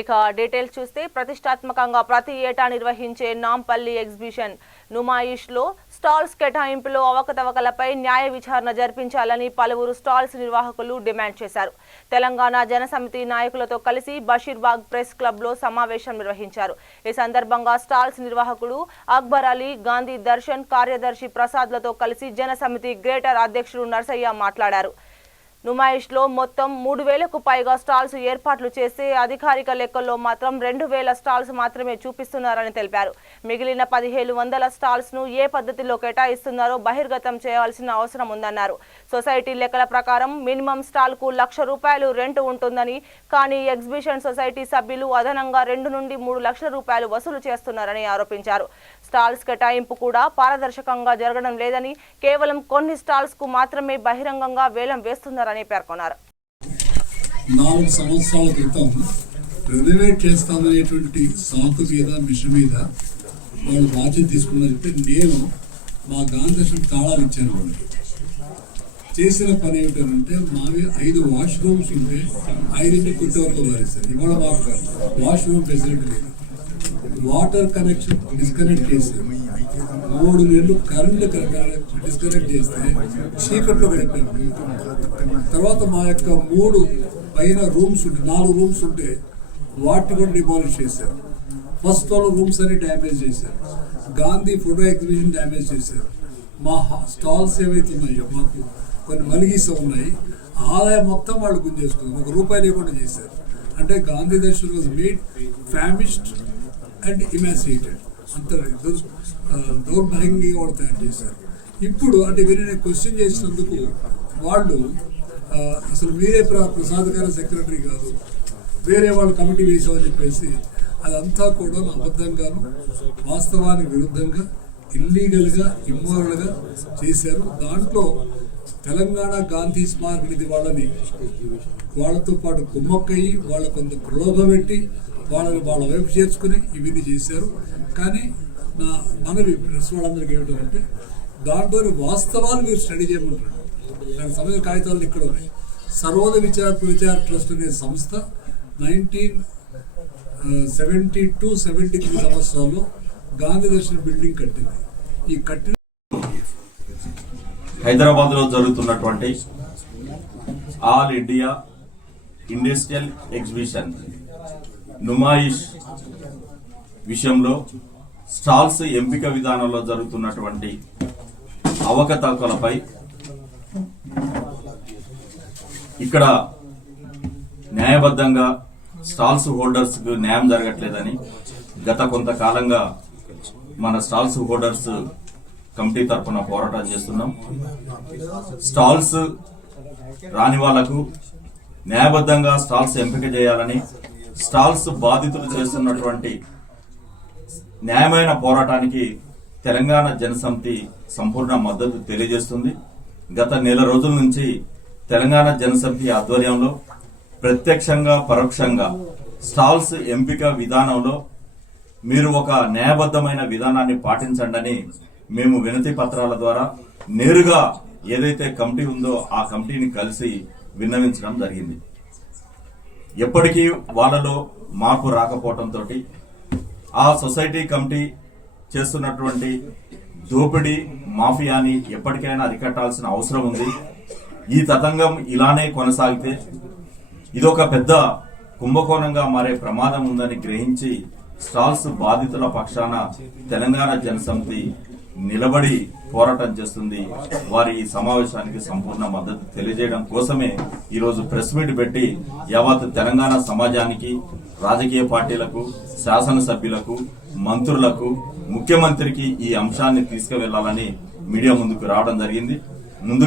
ఇక డీటెయిల్స్ చూస్తే ప్రతిష్టాత్మకంగా ప్రతి ఏటా నిర్వహించే నాంపల్లి ఎగ్జిబిషన్ నుమాయిష్ లో స్టాల్స్ కేటాయింపులో అవకతవకలపై న్యాయ విచారణ జరిపించాలని పలువురు స్టాల్స్ నిర్వాహకులు డిమాండ్ చేశారు. తెలంగాణ జనసమితి నాయకులతో కలిసి బషీర్బాగ్ ప్రెస్ క్లబ్ లో సమావేశం నిర్వహించారు. ఈ సందర్భంగా స్టాల్స్ నిర్వాహకుడు అక్బర్ అలీ, గాంధీ దర్శన్, కార్యదర్శి ప్రసాద్లతో కలిసి జనసమితి గ్రేటర్ అధ్యక్షుడు నర్సయ్య మాట్లాడారు. నుమాయిష్ లో మొత్తం 3000కు పైగా స్టాల్స్ ఏర్పాట్లు చేసి అధికారిక లెక్కల్లో మాత్రం 2000 స్టాల్స్ మాత్రమే చూపిస్తున్నారని తెలిపారు. మిగిలిన 1700 స్టాల్స్ ను ఏ పద్ధతిలో కేటాయిస్తున్నారో బహిర్గతం చేయాల్సిన అవసరం ఉందన్నారు. సొసైటీ లెక్కల ప్రకారం మినిమం స్టాల్ కు ₹1,00,000 రెంట్ ఉంటుందని, కానీ ఎగ్జిబిషన్ సొసైటీ సభ్యులు అదనంగా 2 నుండి 3 లక్షల రూపాయలు వసూలు చేస్తున్నారని ఆరోపించారు. స్టాల్స్ కేటాయింపు కూడా పారదర్శకంగా జరగడం లేదని, కేవలం కొన్ని స్టాల్స్ కు మాత్రమే బహిరంగంగా వేలం వేస్తున్నారని పేర్కొన్నారు. 4 సంవత్సరాల క్రితం రెనోవేట్ చేస్తామనేటువంటి సాకు మీద మిషన్ మీద వాళ్ళు బాధ్యత తీసుకున్నారంటే నేను మా గాంధీ తాళాలు ఇచ్చాను. వాళ్ళకి చేసిన పని ఏమిటంటే మావి 5 వాష్రూమ్స్ ఉంటే 5 కుట్టవరకు వారిస్తారు. ఇవాళ మాకు వాష్రూమ్ ఫెసిలిటీ లేదు. వాటర్ కనెక్షన్ డిస్కనెక్ట్ చేశారు. 3 నెలలు కరెంట్ డిస్కనెక్ట్ చేస్తే చీకట్లో గడిపాము. తర్వాత మా యొక్క 3 పైన రూమ్స్ ఉంటే 4 రూమ్స్ ఉంటే వాటిని కూడా డిమాలిష్ చేశారు. ఫస్ట్ ఫ్లోర్ రూమ్స్ అన్ని డ్యామేజ్ చేశారు. గాంధీ ఫోటో ఎగ్జిబిషన్ డ్యామేజ్ చేశారు. మా స్టాల్స్ ఏవైతే ఉన్నాయో మాకు కొన్ని మలిగీస ఉన్నాయి, ఆదాయం మొత్తం వాళ్ళు గుంజేసుకున్నారు. ₹1 లేకుండా చేశారు. అంటే Gandhi Darshan was made famished and emaciated. అంత దౌర్భాగ్యంగా వాళ్ళు తయారు చేశారు. ఇప్పుడు అంటే వీరిని క్వశ్చన్ చేసినందుకు వాళ్ళు అసలు మీరే ప్రసాద్ గారు సెక్రటరీ కాదు, వేరే వాళ్ళు కమిటీ వేసామని చెప్పేసి అదంతా కూడా అబద్ధంగాను వాస్తవానికి విరుద్ధంగా ఇల్లీగల్గా ఇమ్మోరల్గా చేశారు. దాంట్లో తెలంగాణ గాంధీ స్మారక నిధి వాళ్ళతో పాటు కుమ్మక్కయ్యి వాళ్ళ కొంత ప్రలోభ పెట్టి వాళ్ళ వైపు చేర్చుకుని ఇవన్నీ చేశారు. కానీ నా మనవి ప్రెస్ వాళ్ళందరికీ ఏమిటంటే దాంట్లోని వాస్తవాలు మీరు స్టడీ చేయమంటారు. దానికి సమయ కాగితాలు ఇక్కడ ఉన్నాయి. సర్వోదయ విచార ట్రస్ట్ అనే సంస్థ 1972-73 సంవత్సరాల్లో గాంధీ దర్శన్ బిల్డింగ్ కట్టింది. ఈ కట్టిన హైదరాబాద్ లో జరుగుతున్నటువంటి all India industrial exhibition Numaish విషయంలో స్టాల్స్ ఎంపిక విధానంలో జరుగుతున్నటువంటి అవకతవకలపై ఇక్కడ న్యాయబద్ధంగా స్టాల్స్ హోల్డర్స్ కు న్యాయం జరగట్లేదని గత కొంతకాలంగా మన స్టాల్స్ హోల్డర్స్ కమిటీ తరఫున పోరాటం చేస్తున్నాం. స్టాల్స్ రాని వాళ్లకు న్యాయబద్ధంగా స్టాల్స్ ఎంపిక చేయాలని, స్టాల్స్ బాధితులు చేస్తున్నటువంటి న్యాయమైన పోరాటానికి తెలంగాణ జనసమితి సంపూర్ణ మద్దతు తెలియజేస్తుంది. గత నెల రోజుల నుంచి తెలంగాణ జనసమితి ఆధ్వర్యంలో ప్రత్యక్షంగా పరోక్షంగా స్టాల్స్ ఎంపిక విధానంలో మీరు ఒక న్యాయబద్ధమైన విధానాన్ని పాటించండి మేము వినతి పత్రాల ద్వారా నేరుగా ఏదైతే కమిటీ ఉందో ఆ కమిటీని కలిసి విన్నవించడం జరిగింది. ఎప్పటికీ వాళ్ళలో మార్పు రాకపోవడంతో ఆ సొసైటీ కమిటీ చేస్తున్నటువంటి దోపిడీ మాఫియాని ఎప్పటికైనా అరికట్టాల్సిన అవసరం ఉంది. ఈ తతంగం ఇలానే కొనసాగితే ఇదొక పెద్ద కుంభకోణంగా మారే ప్రమాదం ఉందని గ్రహించి స్టాల్స్ బాధితుల పక్షాన తెలంగాణ జనసమితి నిలబడి పోరాటం చేస్తుంది. వారి ఈ సమావేశానికి సంపూర్ణ మద్దతు తెలియజేయడం కోసమే ఈరోజు ప్రెస్ మీట్ పెట్టి యావత్ తెలంగాణ సమాజానికి, రాజకీయ పార్టీలకు, శాసనసభ్యులకు, మంత్రులకు, ముఖ్యమంత్రికి ఈ అంశాన్ని తీసుకువెళ్లాలని మీడియా ముందుకు రావడం జరిగింది. ముందుగా